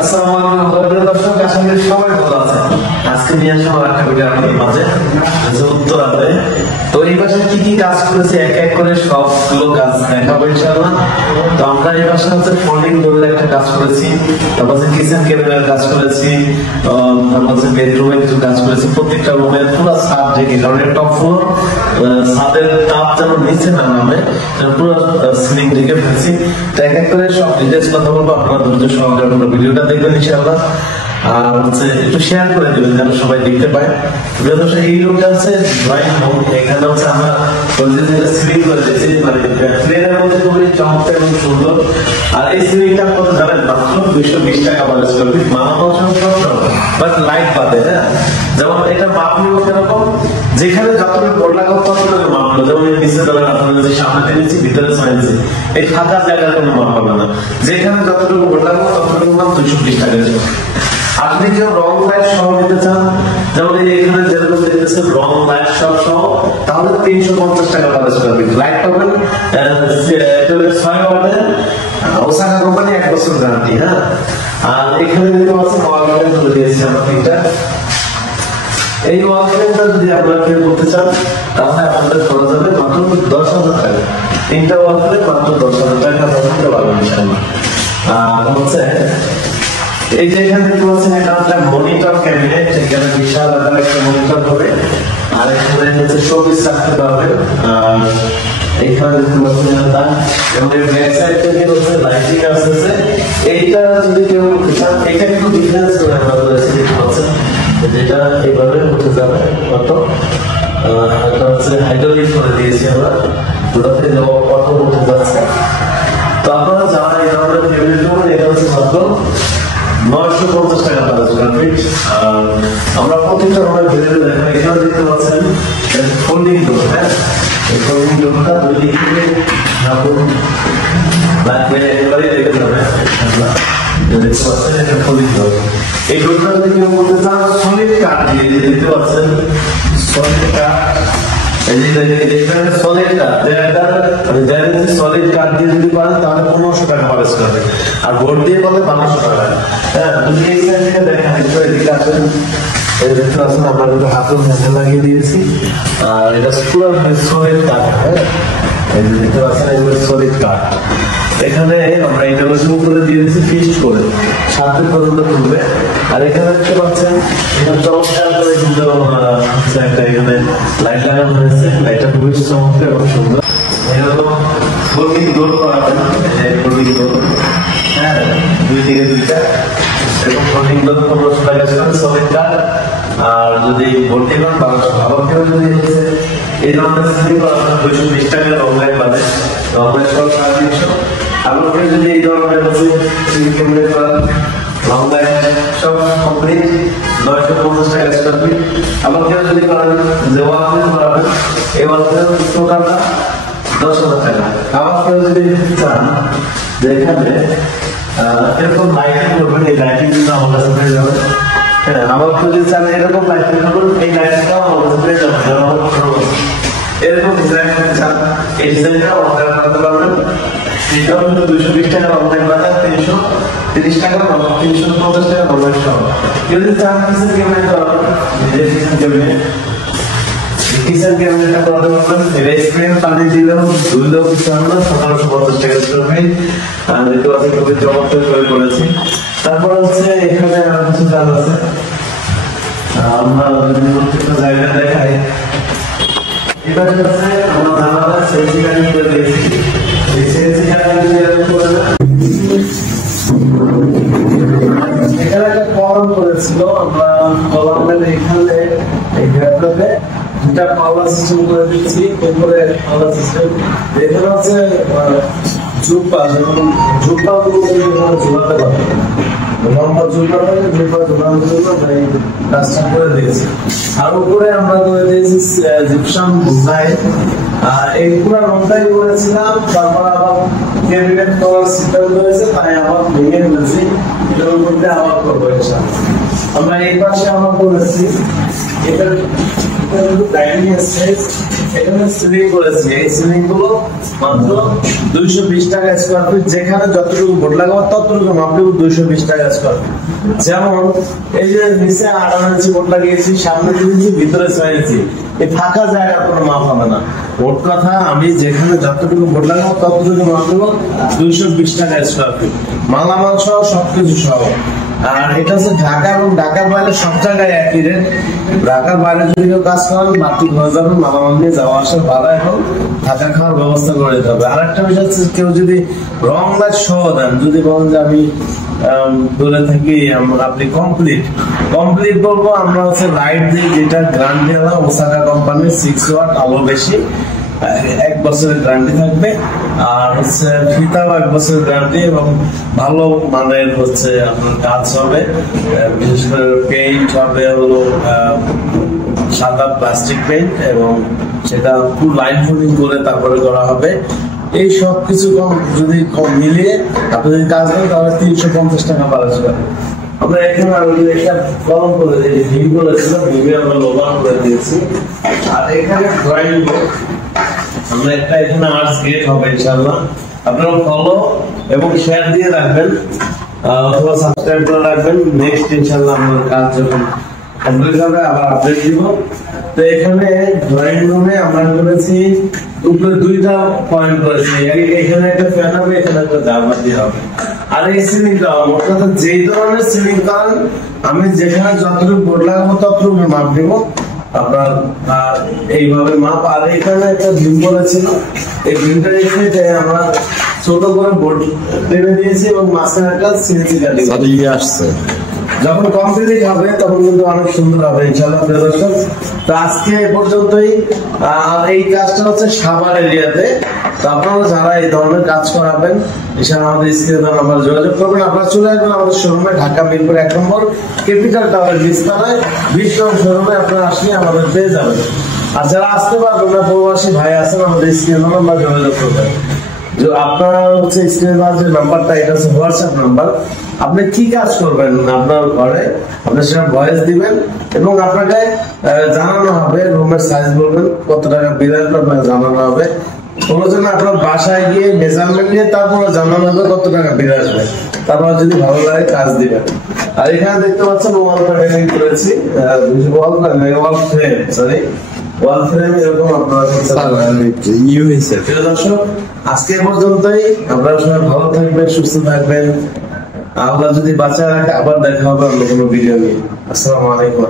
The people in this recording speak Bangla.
আসসালামু আলাইকুম দর্শক, আশা করি সবাই ভালো আছেন। আজকে নিয়ে আসলাম একটা ভিডিও আপনাদের মাঝে, যে উত্তরাতে তো এই বাসায় কি কি কাজ করেছে এক এক করে সবগুলো কাজ দেখাবো ইনশাআল্লাহ। তো আমরা এই বাসায় হচ্ছে ফোল্ডিং ডোরের একটা কাজ করেছি, তারপর কিচেন কেবিনের কাজ করেছি, তারপর বেডরুমের কিছু কাজ করেছি। প্রত্যেকটা রুমের পুরো ছাদ ঢেকে, কারণ টপ ফ্লোর ছাদের তাপ যেন নিচে না নামে, পুরো সিলিং ঢেকে ফেলছি। তো এক এক করে সব ডিটেলস কথা বলবো, আপনারা ধৈর্য সহকারে পুরো ভিডিওটা দেখবেন ইনশাআল্লাহ। আর হচ্ছে একটু শেয়ার করে দেবেন যেন সবাই দেখতে পায়। এই রুমটা হচ্ছে ড্রয়িং রুম, এখানে হচ্ছে আমরা সিলিং করে দিয়েছি, মানে প্লেনের মধ্যে খুবই চমৎকার এবং সুন্দর। আর এই সিলিংটা কত জানেন? মাত্র 220 টাকা পার স্কয়ার ফিট। মানানো বাট লাইট বাদে, হ্যাঁ। যেমন এটা মাপ নিব কিরকম, যেখানে যতটুকু বোর্ড লাগাবো ততটুকু মাপ নেবো। যেমন এই নিচে ধরেন আপনাদের যে সামনে নিচ্ছি, ভিতরে ছয়েছি, এই ফাঁকা জায়গার কোনো মাপ হবে না। যেখানে যতটুকু বোর্ড লাগাবো ততটুকু মাপ 220 টাকা দেবো। আপনি কেউ রং লাইট সহ নিতে চান, যেমন এখানে যেরকম দেখতেছেন রং লাইট সব সহ, তাহলে 350 টাকা পার স্কয়ার ফিট। লাইট পাবেন 6 ওয়াটের, ওসাকা কোম্পানি 1 বছর গ্যারান্টি, হ্যাঁ। আর এখানে দেখতে পাচ্ছেন ওয়াল ফ্রেম তুলে দিয়েছি আমরা তিনটা। এই ওয়াল ফ্রেমটা যদি আপনারা কেউ করতে চান তাহলে আপনাদের খরচ হবে মাত্র 10,000 টাকা। তিনটা ওয়াল ফ্রেম মাত্র 10,000 টাকা করতে পারবেন ইনশাআল্লাহ। আর হচ্ছে এই যে এখানে দেখতে পাচ্ছেন এটা হচ্ছে মনিটর ক্যাবিনেট, এখানে বিশাল আকার একটা মনিটর হবে। আর এখানে হচ্ছে শোপিস রাখতে পারবেন। আর এইখানে দেখতে পাচ্ছেন এবং এর ব্যাক সাইড থেকে হচ্ছে লাইটিং আসছে। এইটা যদি কেউ করতে চান, এটা একটু ডিফারেন্স করে আমরা করেছি, দেখতে পাচ্ছেন যেটা এইভাবে উঠে যাবে অটো। এটা হচ্ছে হাইড্রোলিক করে দিয়েছি আমরা, ওটাতে অটো উঠে যাচ্ছে। তো আপনারা যারা এই ধরনের ক্যাবিনেট করবেন, এটা হচ্ছে মাত্র 950 টাকা পার স্কয়ার ফিট। আমরা প্রত্যেকটা রুমের ভেতরে দেখেন, এখানে দেখতে পাচ্ছেন ফোল্ডিং ডোর, হ্যাঁ। এই ফোল্ডিং ডোরটা দুই দিকে লাগবে, একেবারে দেখে যাবে। দেখতে পাচ্ছেন এটা ফোল্ডিং ডোর। এই ডোরটা যদি কেউ বলতে চান, সলিড কাঠ দিয়ে দেখতে পাচ্ছেন, সলিড কাঠ। এই যে এখানে সলিড কাঠ, সলিড কাঠ দিয়ে যদি করেন তাহলে 1500 টাকা পার স্কয়ার ফিট। আর বোর্ড দিয়ে বলে 1200 টাকা। হ্যাঁ, যদি এই সাইড থেকে দেখেন, এদিকে আসেন, এই দেখতে পাচ্ছেন আমরা কিন্তু হাতের মধ্যে লাগিয়ে দিয়েছি। আর এটা পুরো সলিড কাঠ, হ্যাঁ। এই যে দেখতে পাচ্ছেন এগুলো সলিড কাঠ। এখানে আমরা ইন্টারনেশন করে দিয়েছি ফিক্সড করে, 7 দিন পর্যন্ত খুলবে। আর এখানে দেখতে পাচ্ছেন এখানে চমৎকার করে কিন্তু একটা এখানে লাইট লাগানো হয়েছে। লাইটটা খুবই চমৎকার এবং সুন্দর। এরকম ফোল্ডিং ডোর করাবেন, ফোল্ডিং ডোর, হ্যাঁ, দুই দিকে দুইটা এরকম ফোল্ডিং ডোর 1500 টাকা সলিড কাঠ। আর যদি ভর্তি করেন 1200। আবার কেউ যদি হচ্ছে এই ধরনের সিলিং করাবেন 220 টাকা রং লাইট বাদে, রং লাইট সব 350। আবার কেউ যদি এই ধরনের হচ্ছে সিলিং ক্যাবিনেট করান, রং লাইট সব কমপ্লিট 950 টাকা স্কয়ার ফিট। আবার কেউ যদি করেন যে ওয়াল ফ্রেম করাবেন, এই ওয়াল ফ্রেম টোটালটা 10,000 টাকা। আবার কেউ যদি চান যে এখানে এরকম লাইটিং করবেন, এই লাইটিং কিন্তু আমার কাছে পেয়ে যাবে। হ্যাঁ, আবার কেউ যদি চান এরকম লাইটিং করবেন, এই লাইটিংটাও আমার কাছে পেয়ে যাবে। এরকম ডিজাইন করতে চান, এই ডিজাইনটাও অর্ডার করতে পারবেন। এটাও কিন্তু 220 টাকা অনলাইন বাজার, 330 টাকা, 350 টাকা অনলাইন সহ। কেউ যদি চান কিচেন ক্যাবিনেট করাবেন, কিচেন ক্যাবিনেট, কিচেন ক্যাবিনেটটা করাতে পারবেন। এটা স্প্রে পানি দিলেও ধুইলেও কিছু হবে না, 1750 টাকা স্কয়ার ফিট। আর দেখতে পাচ্ছেন খুবই চমৎকার করে করেছি। তারপর হচ্ছে এখানে আরো কিছু কাজ আছে, আমরা যদি প্রত্যেকটা জায়গা দেখাই। এবারে হচ্ছে আমরা জানালা সেলসি কাটিং করে দিয়েছি। এই সেলসি কাটিং এরকম করে না, এখানে একটা কলম করেছিল, আমরা কলমের এখানে এই গ্যাপটাতে দুটা পাওয়ার সিস্টেম করে দিচ্ছি। উপরে পাওয়ার সিস্টেম, এখানে হচ্ছে জুপা, যেমন জুপা ঝুলাতে পারবে, লম্বা জুপা থাকে, জুপা ঝুলানোর জন্য এই কাজটা করে দিয়েছি। আর উপরে আমরা করে দিয়েছি জিপসাম ডিজাইন। আর এই পুরো রংটাই করেছিলাম, তারপর আবার ক্যাবিনেট করার সিস্টেম রয়েছে, তাই আবার ভেঙে ফেলেছি। এটার উপর মধ্যে আবার করবো ইনশাআল্লাহ। আমরা এই পাশে আমরা করেছি, এটা ডাইনিং স্পেস, এখানে সিলিং করেছি। এই সিলিং গুলো মাত্র 220 টাকা স্কয়ার ফিট, যেখানে যতটুকু বোর্ড লাগাবো ততটুকু মাপলে 220 টাকা স্কয়ার ফিট। যেমন এই যে নিচে 8 ইঞ্চি বোর্ড লাগিয়েছি, সামনে 3 ইঞ্চি, ভিতরে 6 ইঞ্চি, এই ফাঁকা জায়গা কোনো মাপ হবে না। মোট কথা আমি যেখানে যতটুকু বোর্ড লাগাবো ততটুকু মাপ দেবো 220 টাকা স্কয়ার ফিট, মালামাল সহ সবকিছু সহ। আর এটা হচ্ছে ঢাকা এবং ঢাকার বাইরে সব জায়গায় একই রেট। ঢাকার বাইরে যদি কেউ কাজ করেন মাটি হয়ে যাবে, মালামাল নিয়ে যাওয়া আসার ভাড়া এবং থাকা খাওয়ার ব্যবস্থা করে দিতে হবে। আর একটা বিষয় হচ্ছে কেউ যদি রং লাইট সহ দেন, যদি বলেন যে আমি দূরে থাকি, আপনি কমপ্লিট বলবো আমরা হচ্ছে লাইট দিই, যেটা গ্যারান্টি হলো ওসাকা কোম্পানির 6 ওয়াট, আলো বেশি, 1 বছরের গ্যারান্টি থাকবে। আর হচ্ছে ফিতাও 1 বছরের গ্যারান্টি এবং ভালো মানের হচ্ছে আপনার কাজ হবে। বিশেষ করে পেইন্ট হবে হলো সাদা প্লাস্টিক পেইন্ট এবং সেটা ফুল লাইন ফোল্ডিং করে তারপরে করা হবে। এই সব কিছু যদি মিলিয়ে আপনি যদি কাজ করেন তাহলে 350 টাকা পাওয়া যাবে। আমরা এখানে একটা কলম করে দিয়েছি, ভিউ করেছিলাম, ভিউ আমরা লোগো করে দিয়েছি। আর এখানে ড্রয়িং বোর্ড, আমরা একটা এখানে আর্টস গেট হবে ইনশাআল্লাহ। আপনারা ফলো এবং শেয়ার দিয়ে রাখবেন অথবা সাবস্ক্রাইব করে রাখবেন। নেক্সট ইনশাআল্লাহ আমাদের কাজ যখন কমপ্লিট হবে আবার আপডেট দিব। তো এখানে ড্রয়িং রুমে আমরা করেছি উপরে 2টা পয়েন্ট করেছি, এখানে একটা ফ্যান হবে, এখানে একটা জানলা হবে। আর এই সিলিংটা মোট কথা যেই ধরনের সিলিং করেন আমি যেখানে যতটুকু বোর্ড লাগাবো ততটুকু মাপ দিব আপনার এইভাবে মাপ। আর এখানে একটা ভিউ করেছিল, এই ভিউটা রেখে আমরা ছোট করে বোর্ড টেনে দিয়েছি এবং মাঝখানে একটা সিএনসি গাড়ি আসছে। যখন কমপ্লিট হবে তখন কিন্তু অনেক সুন্দর হবে ইনশাআল্লাহ প্রিয় দর্শক। তো আজকে এ পর্যন্তই। এই কাজটা হচ্ছে সাভার এরিয়াতে। তো আপনারা যারা এই ধরনের কাজ করাবেন ইনশাআল্লাহ আমাদের স্ক্রিনে নাম্বার যোগাযোগ করবেন। আপনারা চলে আসবেন আমাদের শোরুমে, ঢাকা মিরপুর 1 নম্বর ক্যাপিটাল টাওয়ারের 20 তলায় 20 নং শোরুমে আপনারা আসলে আমাদের পেয়ে যাবেন। আর যারা আসতে পারবেন না, প্রবাসী ভাই আছেন, আমাদের স্ক্রিনে নাম্বার যোগাযোগ করবেন। আপনারা হচ্ছে স্ক্রিনে যে নাম্বারটা, এটা হচ্ছে হোয়াটসঅ্যাপ নাম্বার। আপনি কি কাজ করবেন আপনার ঘরে, আপনি সেটা ভয়েস দিবেন এবং আপনাকে জানানো হবে, রুমের সাইজ বলবেন, কত টাকা বিল আসবে আপনাকে জানানো হবে। প্রয়োজন আপনার বাসায় গিয়ে মেজারমেন্ট নিয়ে তারপরে জানানো হবে কত টাকা বিল আসবে, তারপর যদি ভালো লাগে কাজ দিবেন। আর এখানে দেখতে পাচ্ছেন ওয়াল প্যানেলিং করেছি, ওয়াল ফ্রেম এরকম আপনারা দর্শক। আজকে পর্যন্তই। আপনারা সবাই ভালো থাকবেন, সুস্থ থাকবেন, আল্লাহ যদি বাঁচায় রাখে আবার দেখা হবে অন্য কোনো ভিডিও নিয়ে। আসসালামু আলাইকুম।